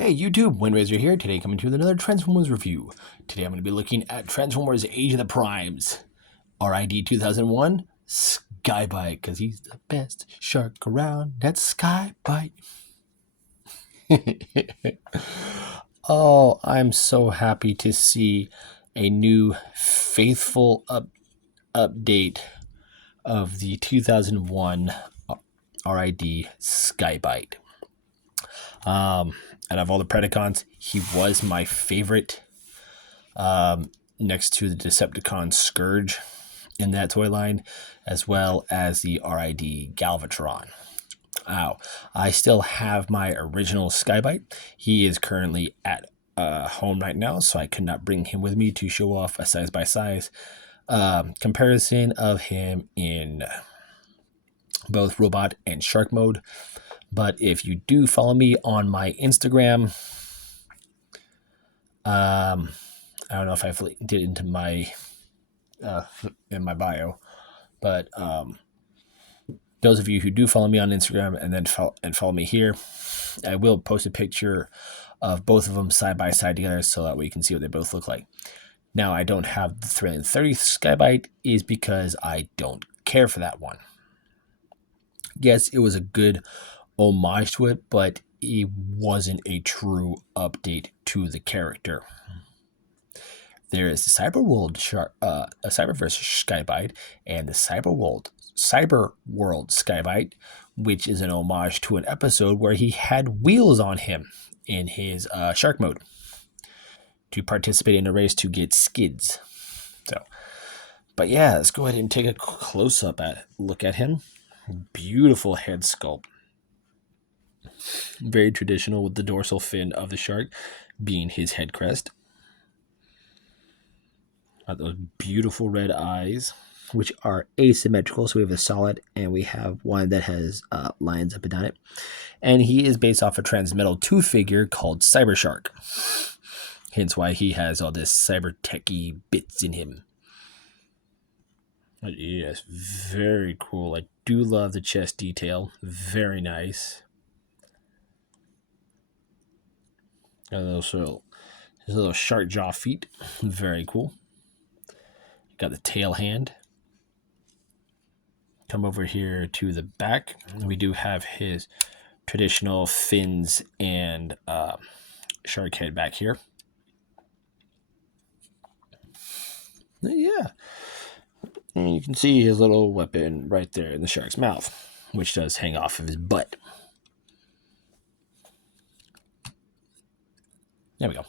Hey YouTube, Windraiser here. Today coming to you with another Transformers review. Today I'm going to be looking at Transformers Age of the Primes. RID 2001, Sky-byte, because he's the best shark around. That's Sky-byte. Oh, I'm so happy to see a new faithful update of the 2001 RID Sky-byte. Out of all the Predacons, he was my favorite, next to the Decepticon Scourge in that toy line, as well as the RID Galvatron. I still have my original Sky-byte. He is currently at home right now, so I could not bring him with me to show off a size-by-size comparison of him in both robot and shark mode. But if you do follow me on my Instagram, I don't know if I did it into my in my bio, but those of you who do follow me on Instagram and then follow me here, I will post a picture of both of them side by side together so that we can see what they both look like. Now, I don't have the Thrilling 30 Sky-byte is because I don't care for that one. Yes, it was a good homage to it, but it wasn't a true update to the character. There is the Cyberverse Sky-byte and the Cyberworld Sky-byte, which is an homage to an episode where he had wheels on him in his shark mode to participate in a race to get skids. But yeah, let's go ahead and take a close-up look at him. Beautiful head sculpt. Very traditional, with the dorsal fin of the shark being his head crest. Got those beautiful red eyes, which are asymmetrical. So we have a solid and we have one that has lines up and down it. And he is based off a Transmetal 2 figure called Cybershark. Hence why he has all this cyber techy bits in him. But yes, very cool. I do love the chest detail. Very nice. Got his little shark jaw feet. Very cool. Got the tail hand. Come over here to the back. We do have his traditional fins and shark head back here. Yeah. And you can see his little weapon right there in the shark's mouth, which does hang off of his butt. There we go.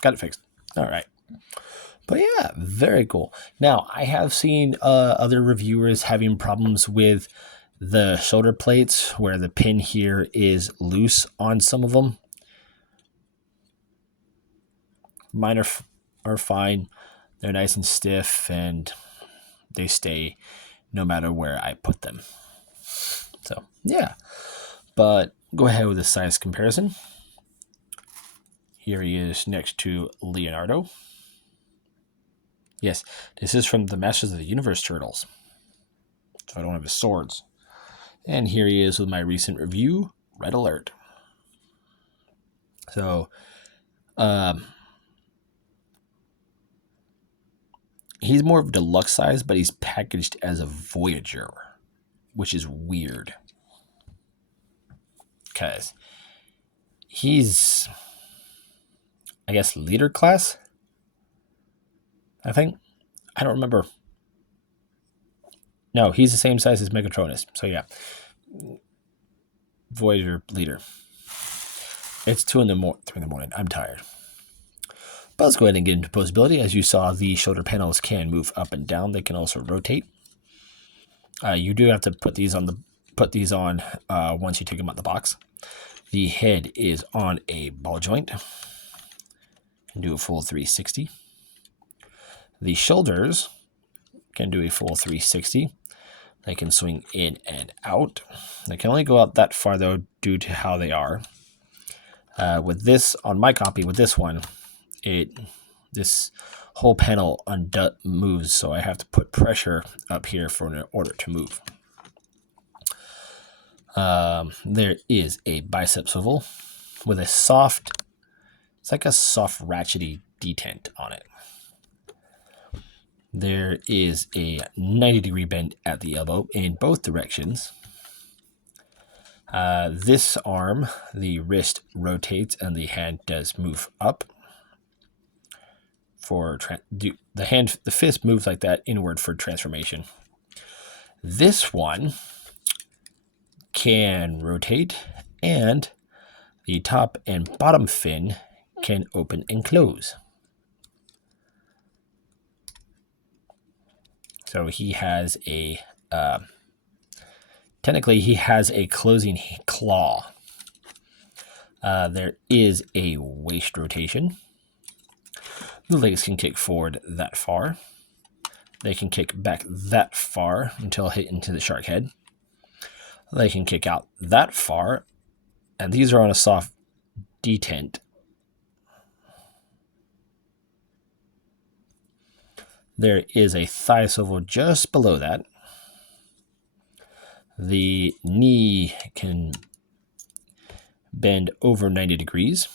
Got it fixed. All right. But yeah, very cool. Now, I have seen other reviewers having problems with the shoulder plates where the pin here is loose on some of them. Mine are fine. They're nice and stiff, and they stay no matter where I put them. So, yeah. But go ahead with the size comparison. Here he is next to Leonardo. Yes, this is from the Masters of the Universe Turtles. So I don't have his swords. And here he is with my recent review, Red Alert. So, he's more of a deluxe size, but he's packaged as a Voyager, which is weird. Because he's, I guess, leader class? I think. I don't remember. No, he's the same size as Megatronus. So yeah. Voyager leader. It's 3 in the morning. I'm tired. But let's go ahead and get into posability. As you saw, the shoulder panels can move up and down. They can also rotate. You do have to put these on once you take them out the box. The head is on a ball joint. Can do a full 360. The shoulders can do a full 360. They can swing in and out. They can only go out that far, though, due to how they are. With this, on my copy, with this one, this whole panel moves, so I have to put pressure up here in order to move. There is a bicep swivel. with a soft, it's like a soft ratchety detent on it. There is a 90-degree bend at the elbow in both directions. This arm, the wrist rotates and the hand does move up. The fist moves like that inward for transformation. This one can rotate, and the top and bottom fin can open and close. So he has a technically he has a closing claw. There is a waist rotation. The legs can kick forward that far. They can kick back that far until hit into the shark head. They can kick out that far, and these are on a soft detent. There is a thigh swivel just below that. The knee can bend over 90 degrees.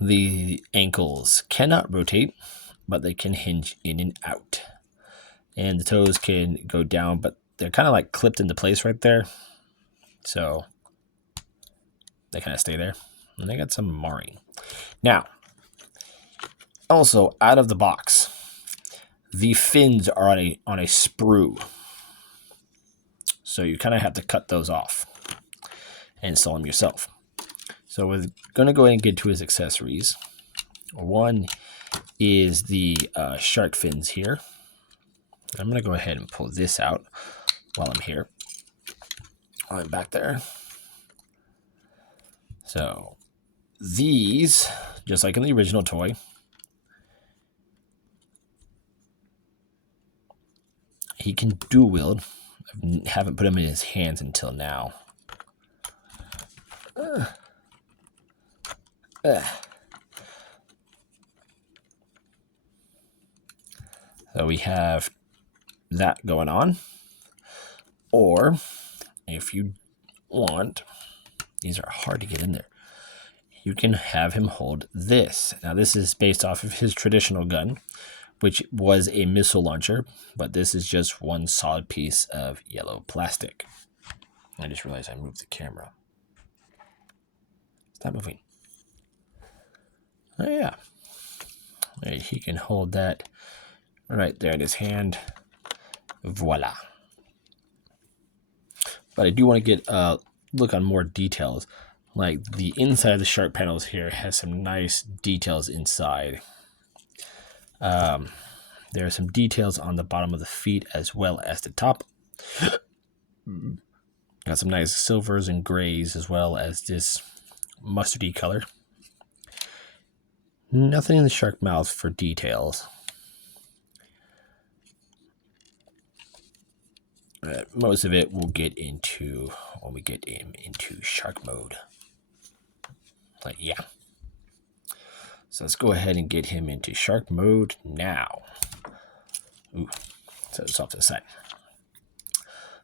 The ankles cannot rotate, but they can hinge in and out. And the toes can go down, but they're kind of like clipped into place right there. So they kind of stay there. And they got some marring. Now, also out of the box, the fins are on a sprue. So you kind of have to cut those off and install them yourself. So we're going to go ahead and get to his accessories. One is the shark fins here. I'm going to go ahead and pull this out while I'm here. While I'm back there. So these, just like in the original toy, he can dual wield. I haven't put him in his hands until now. So we have that going on. Or if you want, these are hard to get in there, you can have him hold this. Now this is based off of his traditional gun, which was a missile launcher, but this is just one solid piece of yellow plastic. I just realized I moved the camera. Stop moving. Oh yeah. He can hold that right there in his hand. Voila. But I do want to get a look on more details. Like the inside of the shark panels here has some nice details inside. There are some details on the bottom of the feet as well as the top. Got some nice silvers and grays as well as this mustardy color. Nothing in the shark mouth for details. Most of it we'll get into when we get him into shark mode. But yeah. So let's go ahead and get him into shark mode now. Ooh, set this off to the side.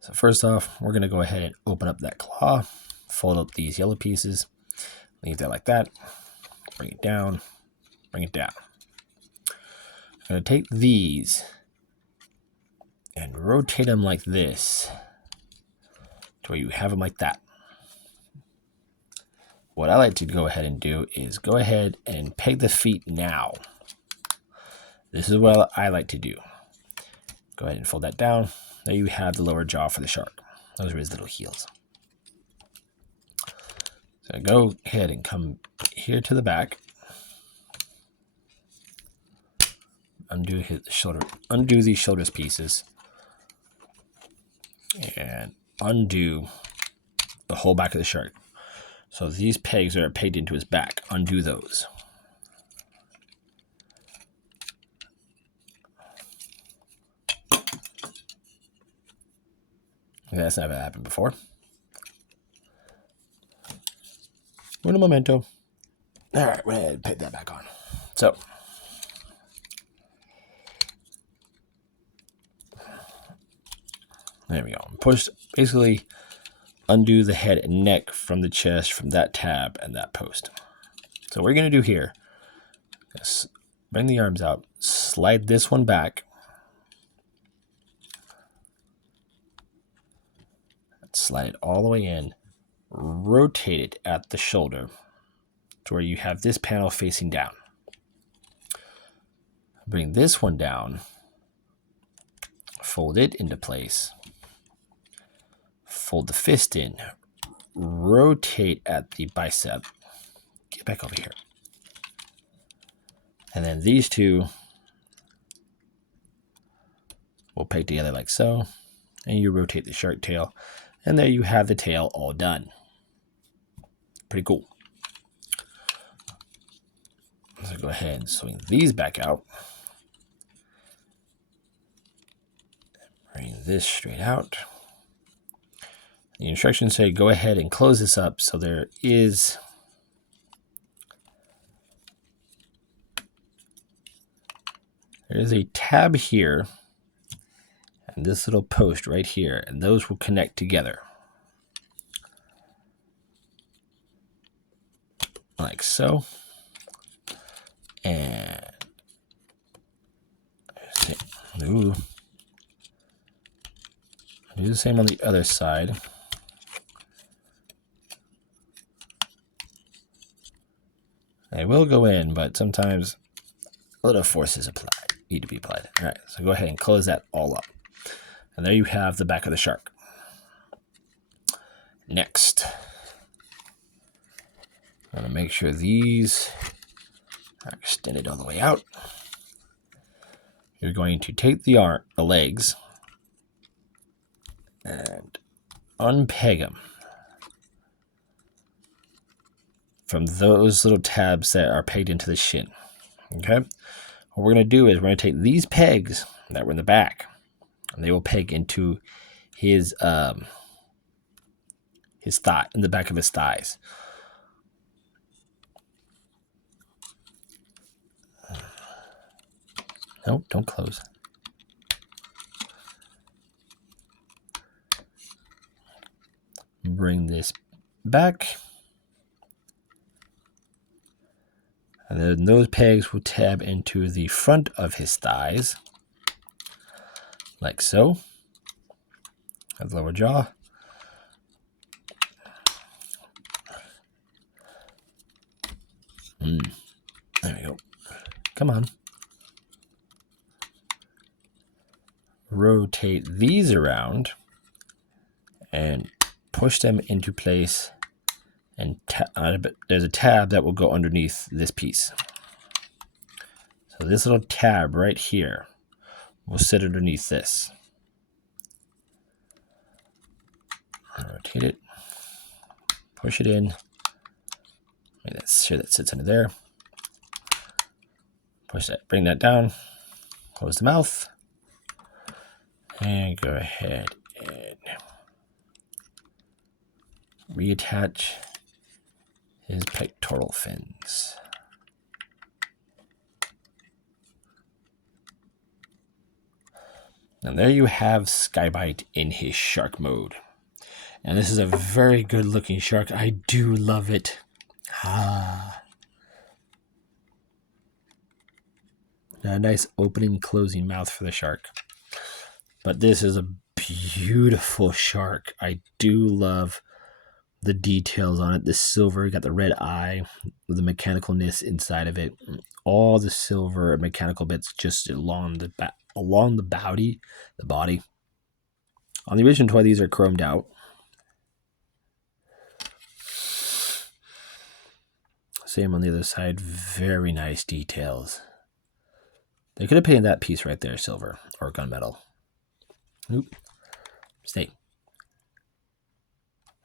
So first off, we're going to go ahead and open up that claw, fold up these yellow pieces, leave that like that, bring it down, bring it down. I'm going to take these and rotate them like this to where you have them like that. What I like to go ahead and do is go ahead and peg the feet now. This is what I like to do. Go ahead and fold that down. There you have the lower jaw for the shark. Those are his little heels. So go ahead and come here to the back. Undo his shoulder. Undo these shoulders pieces. And undo the whole back of the shark. So these pegs are pegged into his back. Undo those. That's never happened before. Un momento. All right, we're going to peg that back on. So, there we go. Push, basically, undo the head and neck from the chest from that tab and that post. So what we're going to do here is bring the arms out, slide this one back, slide it all the way in, rotate it at the shoulder to where you have this panel facing down. Bring this one down, fold it into place, fold the fist in, rotate at the bicep, get back over here. And then these two will peg together like so, and you rotate the shark tail, and there you have the tail all done. Pretty cool. So go ahead and swing these back out. Bring this straight out. The instructions say go ahead and close this up, so there is a tab here and this little post right here, and those will connect together like so. And do the same on the other side. They will go in, but sometimes a little force is need to be applied. All right, so go ahead and close that all up. And there you have the back of the shark. Next, I'm going to make sure these are extended all the way out. You're going to take the legs and unpeg them from those little tabs that are pegged into the shin. Okay? What we're going to do is we're going to take these pegs that were in the back, and they will peg into his thigh, in the back of his thighs. No, don't close. Bring this back. And then those pegs will tab into the front of his thighs, like so. At the lower jaw. There we go. Come on. Rotate these around and push them into place, and there's a tab that will go underneath this piece. So this little tab right here will sit underneath this. Rotate it, push it in, make sure that sits under there. Push that, bring that down, close the mouth, and go ahead and reattach his pectoral fins. And there you have Sky-byte in his shark mode. And this is a very good looking shark. I do love it. A nice opening, closing mouth for the shark. But this is a beautiful shark. I do love the details on it. The silver, got the red eye, the mechanicalness inside of it. All the silver mechanical bits just along the body. On the original toy, these are chromed out. Same on the other side. Very nice details. They could have painted that piece right there silver or gunmetal. Oop. Mistake.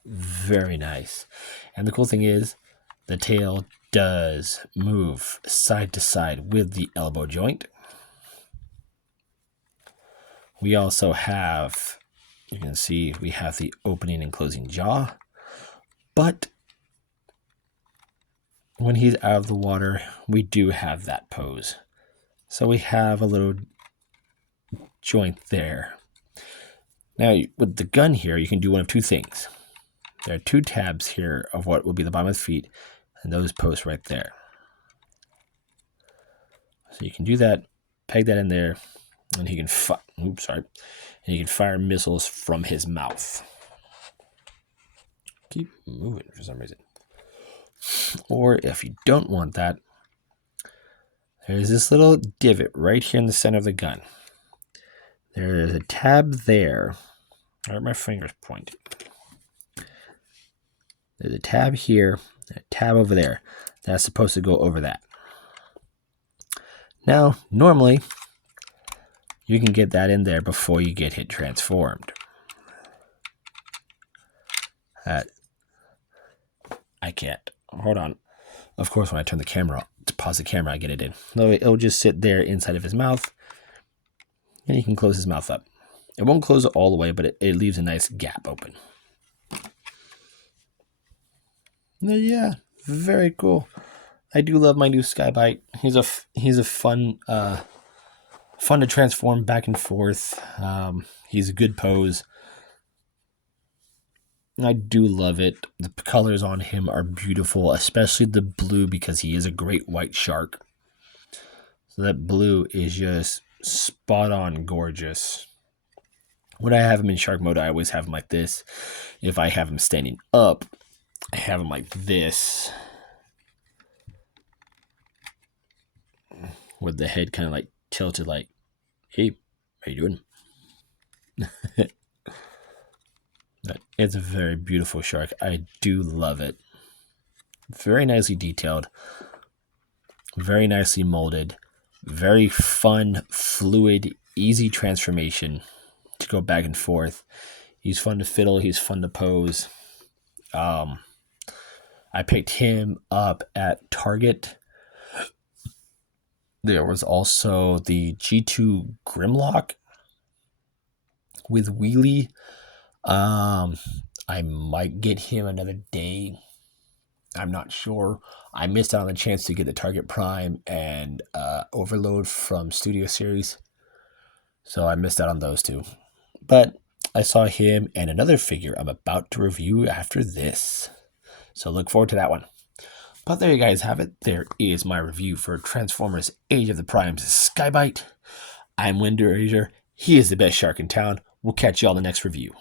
Very nice. And the cool thing is the tail does move side to side with the elbow joint. We also have, you can see we have the opening and closing jaw, but when he's out of the water, we do have that pose. So we have a little joint there. Now, with the gun here, you can do one of two things. There are 2 tabs here of what will be the bottom of the feet, and those posts right there. So you can do that, peg that in there, and he can and he can fire missiles from his mouth. Keep moving for some reason. Or if you don't want that, there's this little divot right here in the center of the gun. There is a tab there. Where my fingers point. There's a tab here, a tab over there. That's supposed to go over that. Now, normally, you can get that in there before you get hit transformed. I can't. Hold on. Of course, when I turn the camera off, to pause the camera, I get it in. So it'll just sit there inside of his mouth, and he can close his mouth up. It won't close it all the way, but it leaves a nice gap open. Yeah, very cool. I do love my new Sky-byte. He's a fun to transform back and forth. He's a good pose. I do love it. The colors on him are beautiful, especially the blue because he is a great white shark. So that blue is just spot on gorgeous. When I have him in shark mode, I always have him like this. If I have him standing up, I have him like this, with the head kind of like tilted like, hey, how you doing? It's a very beautiful shark. I do love it. Very nicely detailed, very nicely molded, very fun, fluid, easy transformation to go back and forth. He's fun to fiddle. He's fun to pose. I picked him up at Target. There was also the G2 Grimlock with Wheelie. I might get him another day. I'm not sure. I missed out on the chance to get the Target Prime and Overload from Studio Series, so I missed out on those 2. But I saw him and another figure I'm about to review after this, so look forward to that one. But there you guys have it. There is my review for Transformers Age of the Primes Sky-byte. I'm Winder Asia. He is the best shark in town. We'll catch you on the next review.